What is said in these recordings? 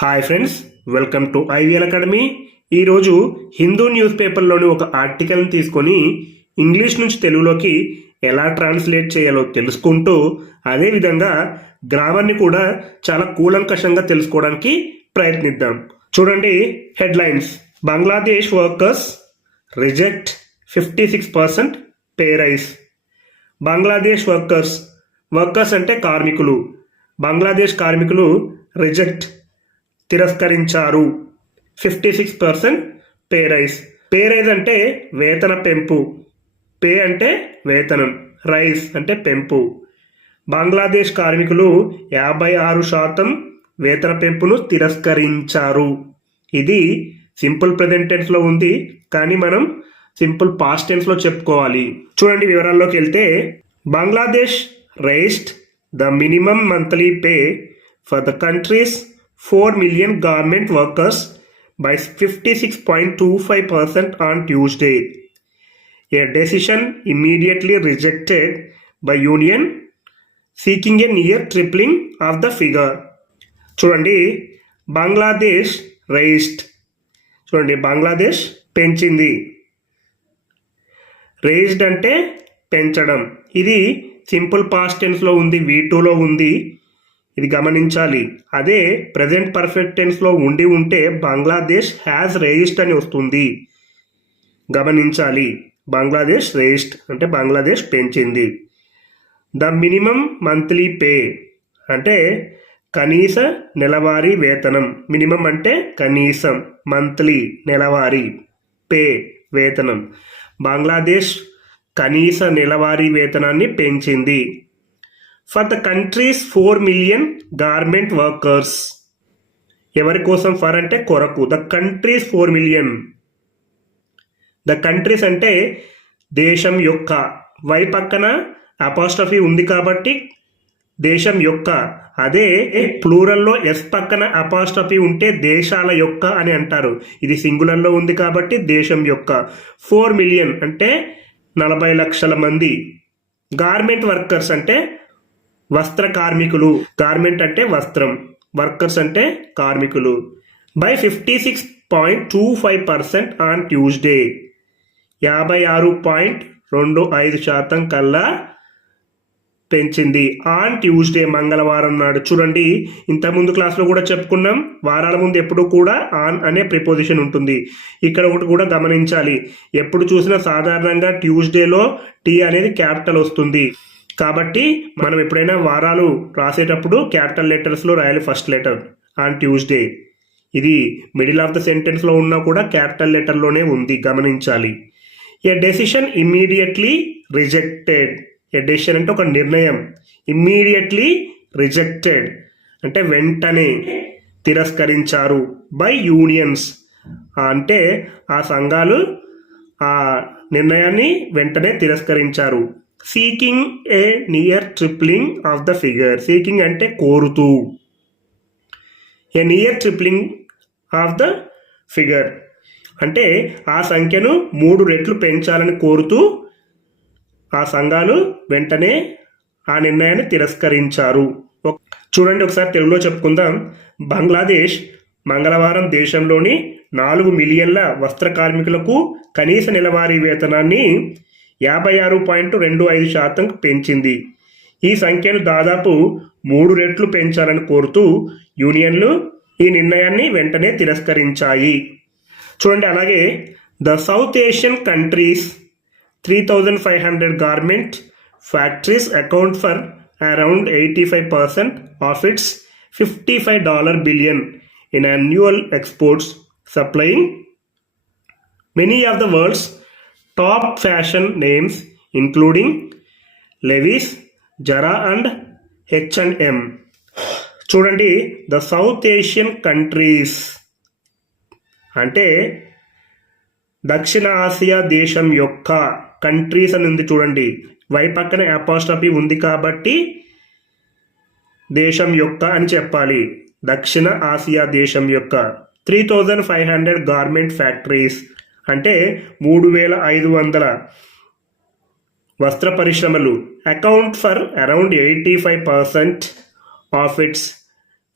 Hi friends, welcome to IVL academy. ఈరోజు Hindu news పేపర్లోని ఒక ఆర్టికల్ని తీసుకొని ఇంగ్లీష్ నుంచి తెలుగులోకి ఎలా ట్రాన్స్లేట్ చేయాలో తెలుసుకుంటూ అదేవిధంగా గ్రామర్ని కూడా చాలా కూలంకషంగా తెలుసుకోవడానికి ప్రయత్నిద్దాం. చూడండి headlines. Bangladesh workers reject 56% pay rice. Bangladesh workers అంటే కార్మికులు. బంగ్లాదేశ్ కార్మికులు రిజెక్ట్ తిరస్కరించారు 56% పే రైస్. పే రైజ్ అంటే వేతన పెంపు. పే అంటే వేతనం, రైస్ అంటే పెంపు. బంగ్లాదేశ్ కార్మికులు 56% వేతన పెంపును తిరస్కరించారు. ఇది సింపుల్ ప్రెజెంట్ టెన్స్లో ఉంది, కానీ మనం సింపుల్ పాస్ట్ టెన్స్లో చెప్పుకోవాలి. చూడండి వివరాల్లోకి వెళ్తే, Bangladesh raised the minimum monthly pay for the countries 4 million garment workers by 56.25% on Tuesday. A decision immediately rejected by union seeking a near tripling of the figure. చూడండి Bangladesh raised. చూడండి బంగ్లాదేశ్ పెంచింది. రైజ్డ్ అంటే పెంచడం. ఇది సింపుల్ పాస్ట్ టెన్స్లో ఉంది, V2లో ఉంది. ఇది గమనించాలి. అదే ప్రజెంట్ పర్ఫెక్ట్ టెన్స్లో ఉంటే బంగ్లాదేశ్ హ్యాస్ రైజ్డ్ అని వస్తుంది. గమనించాలి. బంగ్లాదేశ్ రైజ్డ్ అంటే బంగ్లాదేశ్ పెంచింది. ద మినిమం మంత్లీ పే అంటే కనీస నెలవారీ వేతనం. మినిమం అంటే కనీసం, మంత్లీ నెలవారీ, పే వేతనం. బంగ్లాదేశ్ కనీస నెలవారీ వేతనాన్ని పెంచింది. For the countries 4 million garment workers. ఎవరి కోసం? ఫర్ అంటే కొరకు. The countries 4 million. The countries అంటే దేశం యొక్క. వై పక్కన అపాస్ట్రఫీ ఉంది కాబట్టి దేశం యొక్క. అదే ప్లూరల్లో ఎస్ పక్కన అపాస్ట్రఫీ ఉంటే దేశాల యొక్క అని అంటారు. ఇది సింగులర్లో ఉంది కాబట్టి దేశం యొక్క. 4 million అంటే 40 లక్షల మంది. గార్మెంట్ వర్కర్స్ అంటే వస్త్ర కార్మికులు. గార్మెంట్ అంటే వస్త్రం, వర్కర్స్ అంటే కార్మికులు. By 56.25% on Tuesday. 56.25% కల్లా పెంచింది. ఆన్ ట్యూస్డే మంగళవారం నాడు. చూడండి ఇంతకుముందు క్లాస్లో కూడా చెప్పుకున్నాం, వారాల ముందు ఎప్పుడు కూడా ఆన్ అనే ప్రిపోజిషన్ ఉంటుంది. ఇక్కడ ఒకటి కూడా గమనించాలి. ఎప్పుడు చూసినా సాధారణంగా ట్యూస్డేలో టీ అనేది క్యాపిటల్ వస్తుంది. కాబట్టి మనం ఎప్పుడైనా వారాలు రాసేటప్పుడు క్యాపిటల్ లెటర్స్లో రాయాలి. First letter on Tuesday. ఇది మిడిల్ ఆఫ్ ద సెంటెన్స్లో ఉన్నా కూడా క్యాపిటల్ లెటర్లోనే ఉంది, గమనించాలి. ఏ డెసిషన్ ఇమ్మీడియట్లీ రిజెక్టెడ్. ఏ డెసిషన్ అంటే ఒక నిర్ణయం. ఇమ్మీడియట్లీ రిజెక్టెడ్ అంటే వెంటనే తిరస్కరించారు. బై యూనియన్స్ అంటే ఆ సంఘాలు ఆ నిర్ణయాన్ని వెంటనే తిరస్కరించారు. Seeking A near tripling of the figure. Seeking అంటే కోరుతూ. ఏ near tripling of the figure అంటే ఆ సంఖ్యను 3 రెట్లు పెంచాలని కోరుతూ ఆ సంఘాలు వెంటనే ఆ నిర్ణయాన్ని తిరస్కరించారు. చూడండి ఒకసారి తెలుగులో చెప్పుకుందాం. బంగ్లాదేశ్ మంగళవారం దేశంలోని 4 మిలియన్ల వస్త్ర కార్మికులకు కనీస నెలవారీ వేతనాన్ని 56.25% పెంచింది. ఈ సంఖ్యను దాదాపు 3 రెట్లు పెంచాలని కోరుతూ యూనియన్లు ఈ నిర్ణయాన్ని వెంటనే తిరస్కరించాయి. చూడండి అలాగే the south Asian countries 3,500 garment factories account for around 85% of it's $55 billion in annual exports, supplying many of the world's top fashion names including Levi's, Zara and H&M. చూడండి ద సౌత్ ఏషియన్ కంట్రీస్ అంటే దక్షిణ Asia దేశం యొక్క. Countries అని ఉంది చూడండి, why పక్కన apostrophe ఉంది కాబట్టి దేశం యొక్క అని చెప్పాలి. దక్షిణ ఆసియా దేశం యొక్క 3,500 గార్మెంట్ ఫ్యాక్టరీస్ అంటే 3,500 వస్త్ర పరిశ్రమలు. Account for around 85% of it's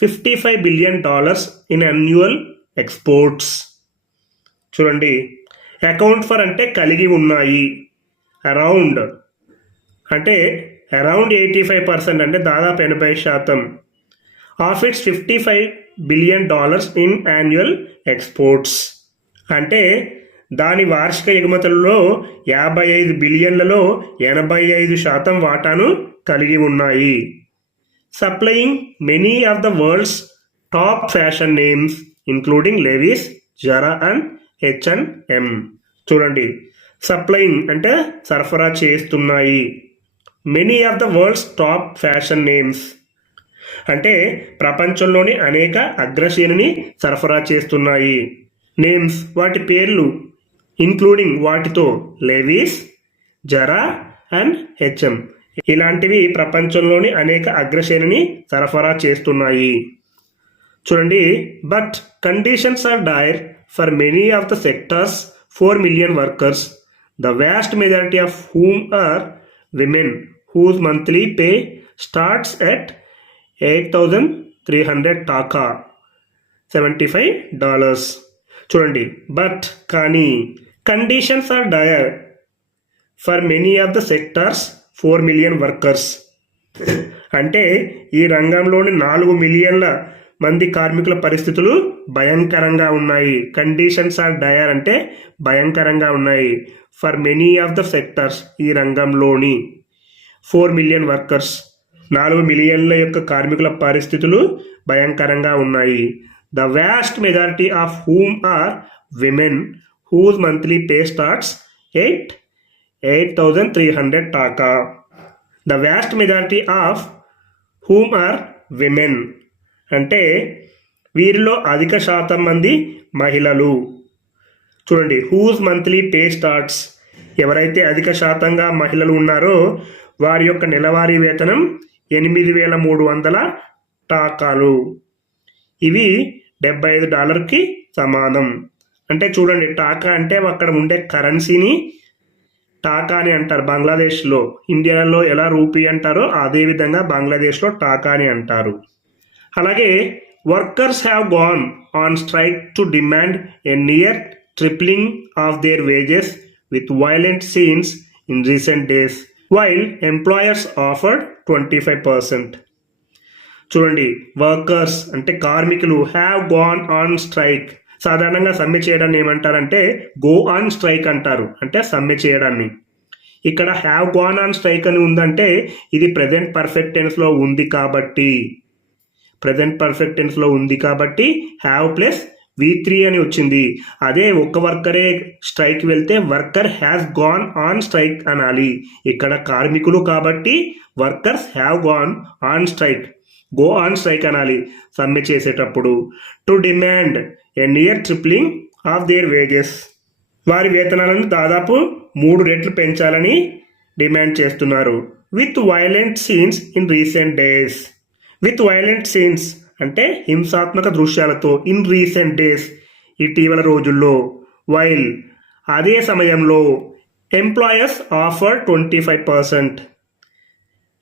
$55 billion in annual exports. చూడండి, అకౌంట్ ఫర్ అంటే కలిగి ఉన్నాయి, అరౌండ్ అంటే అరౌండ్ 85% అంటే దాదాపు 80% of it's $55 billion in annual exports. అంటే దాని వార్షిక ఎగుమతులలో 55 బిలియన్లలో 85% వాటాను కలిగి ఉన్నాయి. Supplying many of the world's top fashion names including Lewis, జరా అండ్ H&M. చూడండి, సప్లయింగ్ అంటే సరఫరా చేస్తున్నాయి, many of the world's top fashion names అంటే ప్రపంచంలోని అనేక అగ్రశ్రేణిని సరఫరా చేస్తున్నాయి. నేమ్స్ వాటి పేర్లు, ఇంక్లూడింగ్ వాటితో లెవిస్, జరా అండ్ H&M ఇలాంటివి ప్రపంచంలోని అనేక అగ్రశ్రేణిని సరఫరా చేస్తున్నాయి. చూడండి, but conditions are dire for many of the sectors, 4 million workers, the vast majority of whom are women, whose monthly pay starts at 8,300 taka, $75. చూడండి, బట్ కానీ conditions are dire for many of the sectors 4 million workers అంటే ఈ రంగంలోని 4 మిలియన్ల మంది కార్మికుల పరిస్థితులు భయంకరంగా ఉన్నాయి. కండిషన్స్ ఆర్ డయర్ అంటే భయంకరంగా ఉన్నాయి. For many of the sectors ఈ రంగంలోని 4 million వర్కర్స్ 4 మిలియన్ల యొక్క కార్మికుల పరిస్థితులు భయంకరంగా ఉన్నాయి. The vast majority of whom are women whose monthly pay starts 8,300 taka. The vast majority of whom are women అంటే వీరిలో అధిక శాతం మంది మహిళలు. చూడండి, హూజ్ మంత్లీ పే స్టార్ట్స్ ఎవరైతే అధిక శాతంగా మహిళలు ఉన్నారో వారి యొక్క నెలవారీ వేతనం $8,300 టాకాలు. ఇవి $75కి సమానం. అంటే చూడండి, టాకా అంటే అక్కడ ఉండే కరెన్సీని టాకా అని అంటారు బంగ్లాదేశ్లో. ఇండియాలో ఎలా రూపీ అంటారో అదేవిధంగా బంగ్లాదేశ్లో టాకా అని అంటారు. అలాగే workers have gone on strike to demand a near tripling of their wages with violent scenes in recent days while employers offered 25%. చూడండి, వర్కర్స్ అంటే కార్మికులు, హ్యావ్ గాన్ ఆన్ స్ట్రైక్. సాధారణంగా సమ్మె చేయడాన్ని ఏమంటారంటే గో ఆన్ స్ట్రైక్ అంటారు, అంటే సమ్మె చేయడాన్ని. ఇక్కడ హ్యావ్ గాన్ ఆన్ స్ట్రైక్ అని ఉందంటే ఇది ప్రెజెంట్ పర్ఫెక్ట్ టెన్స్లో ఉంది కాబట్టి హ్యావ్ ప్లస్ V3 అని వచ్చింది. అదే ఒక్క వర్కరే స్ట్రైక్ వెళ్తే worker has gone on strike అనాలి. ఇక్కడ కార్మికులు కాబట్టి workers have gone on strike, go on strike అనాలి సమ్మె చేసేటప్పుడు. To demand a near tripling of their wages వారి వేతనాలను దాదాపు 3 రెట్లు పెంచాలని డిమాండ్ చేస్తున్నారు. With violent scenes in recent days. With violent scenes అంటే హింసాత్మక దృశ్యాలతో, ఇన్ రీసెంట్ డేస్ ఇటీవల రోజుల్లో, వైల్ అదే సమయంలో, ఎంప్లాయర్స్ ఆఫర్ 25%.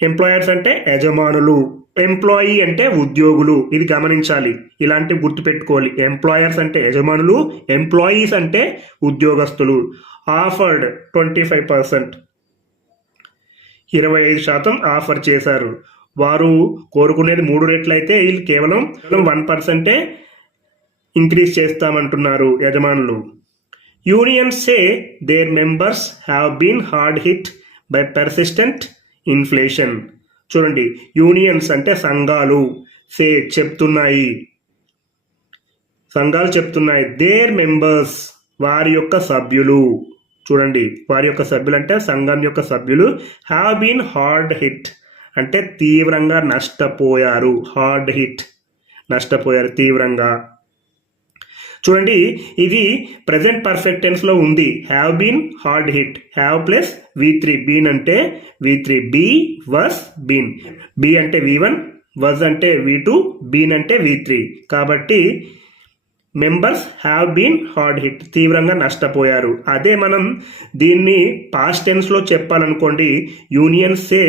ఎంప్లాయర్స్ అంటే యజమానులు, ఎంప్లాయీ అంటే ఉద్యోగులు. ఇది గమనించాలి, ఇలాంటివి గుర్తుపెట్టుకోవాలి. ఎంప్లాయర్స్ అంటే యజమానులు, ఎంప్లాయీస్ అంటే ఉద్యోగస్తులు. ఆఫర్డ్ 25%, 25% ఆఫర్ చేశారు. వారు కోరుకునేది 3 రెట్లు అయితే వీళ్ళు కేవలం 1% ఇంక్రీజ్ చేస్తామంటున్నారు యజమానులు. Unions say their members have been hard hit by persistent inflation. చూడండి, యూనియన్స్ అంటే సంఘాలు, సే చెప్తున్నాయి, సంఘాలు చెప్తున్నాయి, దేర్ మెంబర్స్ వారి యొక్క సభ్యులు. చూడండి, వారి యొక్క సభ్యులు అంటే సంఘం యొక్క సభ్యులు. హ్యావ్ బీన్ హార్డ్ హిట్ అంటే తీవ్రంగా నష్టపోయారు. హార్డ్ హిట్ నష్టపోయారు తీవ్రంగా. చూడండి, ఇది ప్రెజెంట్ పర్ఫెక్ట్ టెన్స్లో ఉంది. Have been hard hit, have plus V3, been అంటే V3, బీ వస్ బీన్, బీ అంటే V1, వజ్ అంటే V2, బీన్ అంటే V3. కాబట్టి members have been hard hit తీవ్రంగా నష్టపోయారు. అదే మనం దీన్ని పాస్ట్ టెన్స్లో చెప్పాలనుకోండి, unions say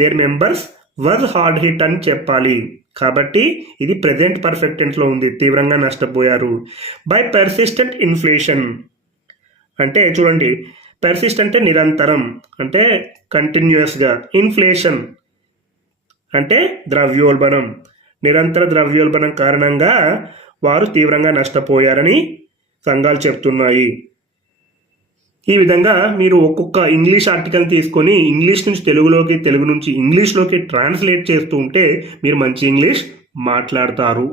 their members was hard hit అని చెప్పాలి. కాబట్టి ఇది ప్రెజెంట్ పర్ఫెక్ట్ టెన్స్లో ఉంది, తీవ్రంగా నష్టపోయారు. బై పర్సిస్టెంట్ ఇన్ఫ్లేషన్ అంటే చూడండి, పర్సిస్ట్ అంటే నిరంతరం, అంటే కంటిన్యూస్గా. ఇన్ఫ్లేషన్ అంటే ద్రవ్యోల్బణం, నిరంతర ద్రవ్యోల్బణం కారణంగా వారు తీవ్రంగా నష్టపోయారని సంఘాలు చెప్తున్నాయి. ఈ విధంగా మీరు ఒక్కొక్క ఇంగ్లీష్ ఆర్టికల్ తీసుకొని ఇంగ్లీష్ నుంచి తెలుగులోకి, తెలుగు నుంచి ఇంగ్లీష్లోకి ట్రాన్స్లేట్ చేస్తూ ఉంటే మీరు మంచి ఇంగ్లీష్ మాట్లాడతారు.